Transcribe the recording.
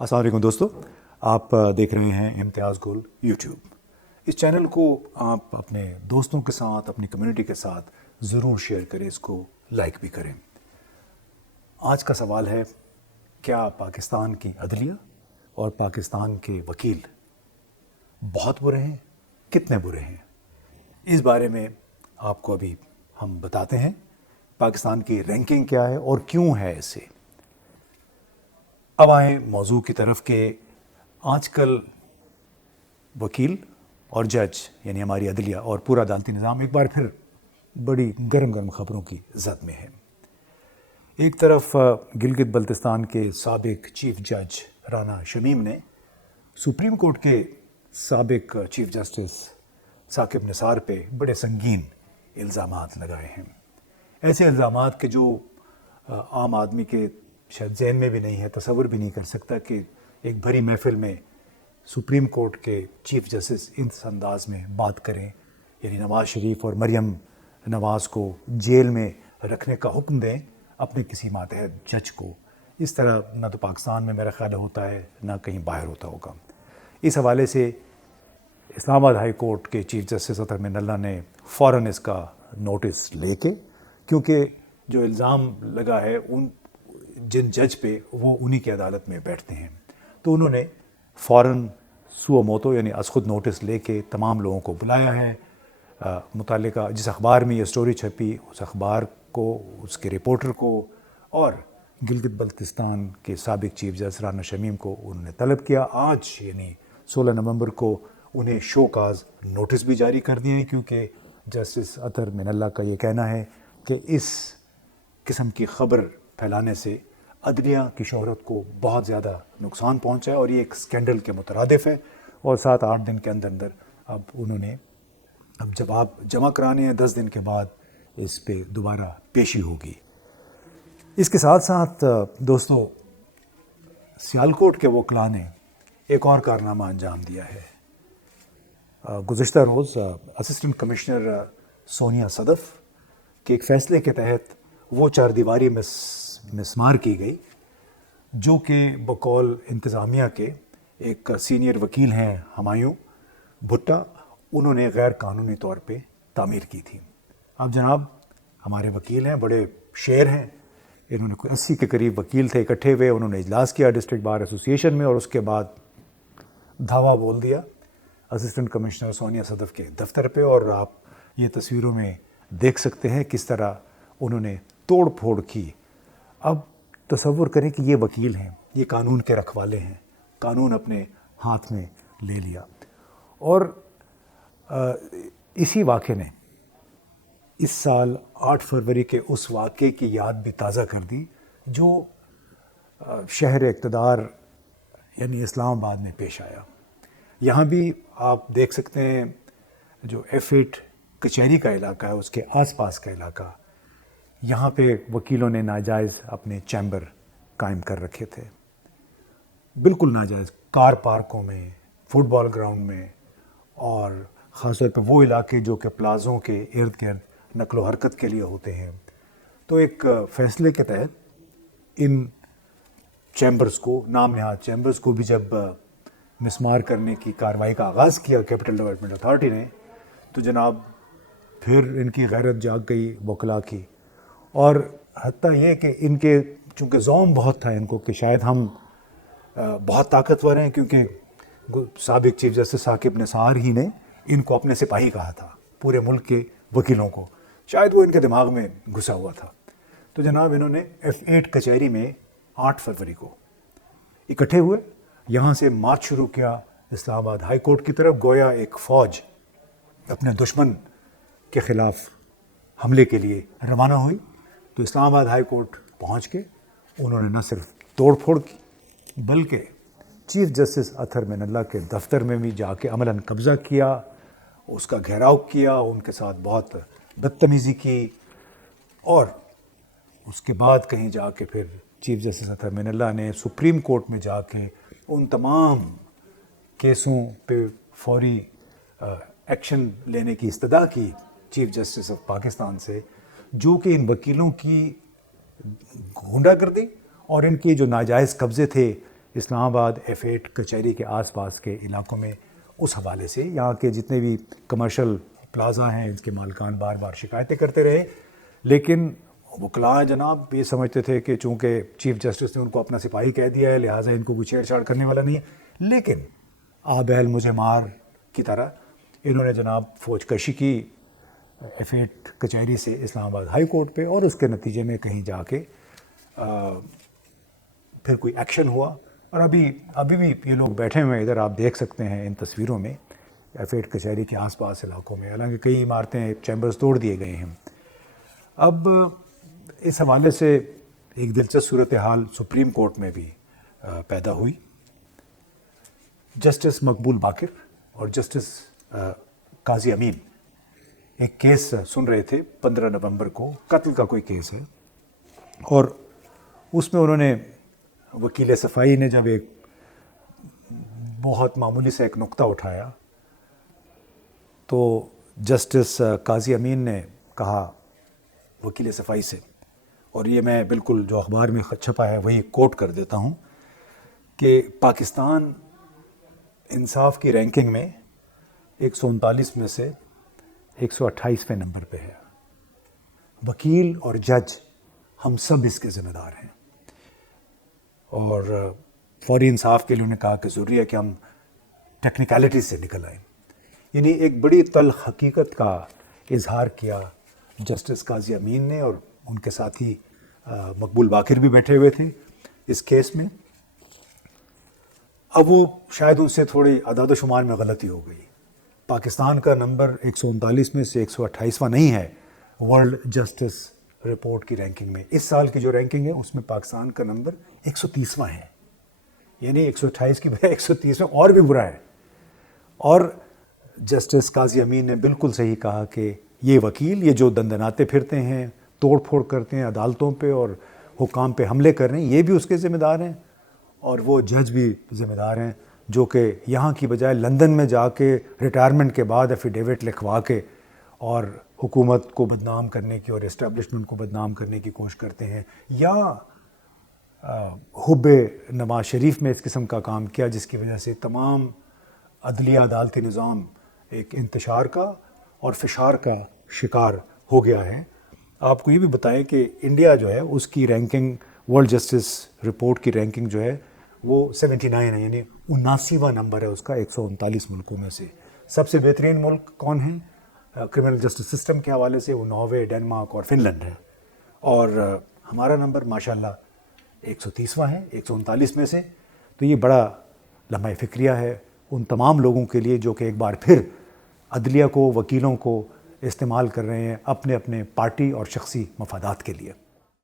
अस्सलाम वालेकुम दोस्तों, आप देख रहे हैं इम्तियाज़ गुल यूट्यूब। इस चैनल को आप अपने दोस्तों के साथ, अपनी कम्युनिटी के साथ ज़रूर शेयर करें, इसको लाइक भी करें। आज का सवाल है, क्या पाकिस्तान की अदलिया और पाकिस्तान के वकील बहुत बुरे हैं? कितने बुरे हैं? इस बारे में आपको अभी हम बताते हैं। पाकिस्तान की रैंकिंग क्या है और क्यों है ऐसे। अब आए मौजू की तरफ के आजकल वकील और जज यानी हमारी अदलिया और पूरा अदालती निज़ाम एक बार फिर बड़ी गर्म गर्म खबरों की जद में है। एक तरफ गिलगित बल्तिस्तान के साबिक चीफ जज राना शमीम ने सुप्रीम कोर्ट के साबिक चीफ जस्टिस साकिब निसार पे बड़े संगीन इल्ज़ामात लगाए हैं। ऐसे इल्ज़ामात के जो आम आदमी के शायद ज़हन में भी नहीं है, तसव्वुर भी नहीं कर सकता कि एक भरी महफिल में सुप्रीम कोर्ट के चीफ जस्टिस इस अंदाज में बात करें, यानी नवाज़ शरीफ और मरियम नवाज़ को जेल में रखने का हुक्म दें अपने किसी मातहत जज को। इस तरह ना तो पाकिस्तान में मेरा ख्याल होता है, ना कहीं बाहर होता होगा। इस हवाले से इस्लामाबाद हाई कोर्ट के चीफ जस्टिस अतर मिनल्ला ने फ़ौरन इसका नोटिस लेके, क्योंकि जो इल्ज़ाम लगा है उन जिन जज पे वो उन्हीं की अदालत में बैठते हैं, तो उन्होंने फ़ौरन सुओ मोतो यानी अज़ खुद नोटिस लेके तमाम लोगों को बुलाया है। मुतालिका जिस अखबार में ये स्टोरी छपी उस अखबार को, उसके रिपोर्टर को और गिलगित बल्तिस्तान के साबिक चीफ जस्टिस राना शमीम को उन्होंने तलब किया। आज यानी 16 नवंबर को उन्हें शोकाज नोटिस भी जारी कर दिए, क्योंकि जस्टिस अतर मिनल्ला का ये कहना है कि इस किस्म की ख़बर फैलाने से अदलिया की शोहरत को बहुत ज़्यादा नुकसान पहुंचा है और ये एक स्कैंडल के मुतरादिफ है। और 7-8 दिन के अंदर अंदर अब उन्होंने जवाब जमा कराने हैं। 10 दिन के बाद इस पे दोबारा पेशी होगी। इसके साथ साथ दोस्तों, सियालकोट के वकला ने एक और कारनामा अंजाम दिया है। गुज़िश्ता रोज़ असिस्टेंट कमिश्नर सोनिया सदफ़ के एक फ़ैसले के तहत वो चारदीवारी मिसमार की गई, जो कि बकौल इंतज़ामिया के एक सीनियर वकील हैं हमायूं भुट्टा, उन्होंने गैर कानूनी तौर पे तामीर की थी। अब जनाब हमारे वकील हैं, बड़े शेर हैं, इन्होंने कोई 80 के करीब वकील थे इकट्ठे हुए, उन्होंने इजलास किया डिस्ट्रिक्ट बार एसोसिएशन में और उसके बाद धावा बोल दिया असिस्टेंट कमिश्नर सोनिया सदफ़ के दफ्तर पे। और आप ये तस्वीरों में देख सकते हैं किस तरह उन्होंने तोड़ फोड़ की। अब तसव्वुर करें कि ये वकील हैं, ये कानून के रखवाले हैं, कानून अपने हाथ में ले लिया। और इसी वाक़े ने इस साल 8 फरवरी के उस वाक़े की याद भी ताज़ा कर दी जो शहर इक़्तिदार यानी इस्लामाबाद में पेश आया। यहाँ भी आप देख सकते हैं जो F8 कचहरी का इलाका है, उसके आसपास का इलाका, यहाँ पे वकीलों ने नाजायज़ अपने चैम्बर कायम कर रखे थे, बिल्कुल नाजायज़, कार पार्कों में, फुटबॉल ग्राउंड में, और ख़ास तौर पर वो इलाके जो कि प्लाज़ों के इर्द गिर्द नकलो हरकत के लिए होते हैं। तो एक फ़ैसले के तहत इन चैम्बर्स को, नाम नहाद चैम्बर्स को भी जब मिसमार करने की कार्रवाई का आगाज़ किया कैपिटल डेवलपमेंट अथॉरिटी ने, तो जनाब फिर इनकी गैरत जाग गई वकला की। और हत्ता ये कि इनके चूँकि ज़ौम बहुत था इनको कि शायद हम बहुत ताकतवर हैं, क्योंकि साबिक चीफ जस्टिस साकिब निसार ही ने इनको अपने सिपाही कहा था पूरे मुल्क के वकीलों को, शायद वो इनके दिमाग में घुसा हुआ था। तो जनाब इन्होंने F8 कचहरी में 8 फरवरी को इकट्ठे हुए, यहाँ से मार्च शुरू किया इस्लामाबाद हाई कोर्ट की तरफ, गोया एक फ़ौज अपने दुश्मन के ख़िलाफ़ हमले के लिए रवाना हुई। तो इस्लामाबाद हाई कोर्ट पहुँच के उन्होंने न सिर्फ तोड़ फोड़ की, बल्कि चीफ जस्टिस अतर मिनल्ला के दफ्तर में भी जाके अमलन कब्ज़ा किया, उसका घेराव किया, उनके साथ बहुत बदतमीज़ी की। और उसके बाद कहीं जाके फिर चीफ जस्टिस अतर मिनल्ला ने सुप्रीम कोर्ट में जाके उन तमाम केसों पे फौरी एक्शन लेने की इस्तदा की चीफ जस्टिस ऑफ पाकिस्तान से, जो कि इन वकीलों की गुंडागर्दी और इनके जो नाजायज़ कब्ज़े थे اسلام آباد F8 کچہری کے آس پاس کے علاقوں میں اس حوالے سے یہاں کے جتنے بھی کمرشل پلازا ہیں اس کے مالکان بار بار شکایتیں کرتے رہے، لیکن وکلاء جناب یہ سمجھتے تھے کہ چونکہ چیف جسٹس نے ان کو اپنا سپاہی کہہ دیا ہے لہٰذا ان کو کوئی چھیڑ چھاڑ کرنے والا نہیں ہے، لیکن آب اہل مجھے مار کی طرح انہوں نے جناب فوج کشی کی F8 کچہری سے اسلام آباد ہائی کورٹ پہ، اور اس کے نتیجے میں کہیں جا کے پھر کوئی ایکشن ہوا، اور ابھی بھی یہ لوگ بیٹھے ہوئے ہیں ادھر آپ دیکھ سکتے ہیں ان تصویروں میں F8 کچہری کے آس پاس علاقوں میں، حالانکہ کئی عمارتیں چیمبرز توڑ دیے گئے ہیں۔ اب اس حوالے سے ایک دلچسپ صورتحال سپریم کورٹ میں بھی پیدا ہوئی۔ جسٹس مقبول باقر اور جسٹس قاضی امین ایک کیس سن رہے تھے 15 نومبر کو، قتل کا کوئی کیس ہے، اور اس میں انہوں نے وکیل صفائی نے جب ایک بہت معمولی سے ایک نقطہ اٹھایا تو جسٹس قاضی امین نے کہا وکیل صفائی سے، اور یہ میں بالکل جو اخبار میں خط چھپا ہے وہی کوٹ کر دیتا ہوں، کہ پاکستان انصاف کی رینکنگ میں 139 میں سے 128ویں نمبر پہ ہے، وکیل اور جج ہم سب اس کے ذمہ دار ہیں، اور فوری انصاف کے لیے انہوں نے کہا کہ ضروری ہے کہ ہم ٹیکنیکلٹی سے نکل آئیں، یعنی ایک بڑی تلخ حقیقت کا اظہار کیا جسٹس قاضی امین نے، اور ان کے ساتھی مقبول باقر بھی بیٹھے ہوئے تھے اس کیس میں۔ اب وہ شاید ان سے تھوڑی اعداد و شمار میں غلطی ہو گئی، پاکستان کا نمبر 139 میں سے 128واں نہیں ہے ورلڈ جسٹس رپورٹ کی رینکنگ میں، اس سال کی جو رینکنگ ہے اس میں پاکستان کا نمبر 130واں ہے، یعنی 128 کی بجائے 130 میں اور بھی برا ہے۔ اور جسٹس قاضی امین نے بالکل صحیح کہا کہ یہ وکیل یہ جو دندناتے پھرتے ہیں، توڑ پھوڑ کرتے ہیں عدالتوں پہ اور حکام پہ حملے کر رہے ہیں، یہ بھی اس کے ذمہ دار ہیں، اور وہ جج بھی ذمہ دار ہیں جو کہ یہاں کی بجائے لندن میں جا کے ریٹائرمنٹ کے بعد ایفیڈیوٹ لکھوا کے اور حکومت کو بدنام کرنے کی اور اسٹیبلشمنٹ کو بدنام کرنے کی کوشش کرتے ہیں، یا حب نواز شریف میں اس قسم کا کام کیا جس کی وجہ سے تمام عدلیہ عدالتی نظام ایک انتشار کا اور فشار کا شکار ہو گیا ہے۔ آپ کو یہ بھی بتائیں کہ انڈیا جو ہے اس کی رینکنگ ورلڈ جسٹس رپورٹ کی رینکنگ جو ہے وہ 79 ہے، یعنی 79واں نمبر ہے اس کا 139 ملکوں میں سے۔ سب سے بہترین ملک کون ہیں کرمنل جسٹس سسٹم کے حوالے سے؟ وہ ناروے، ڈنمارک اور فن لینڈ ہے، اور ہمارا نمبر ماشاءاللہ 130واں ہے 139 میں سے۔ تو یہ بڑا لمحہ فکریہ ہے ان تمام لوگوں کے لیے جو کہ ایک بار پھر عدلیہ کو، وکیلوں کو استعمال کر رہے ہیں اپنے اپنے پارٹی اور شخصی مفادات کے لیے۔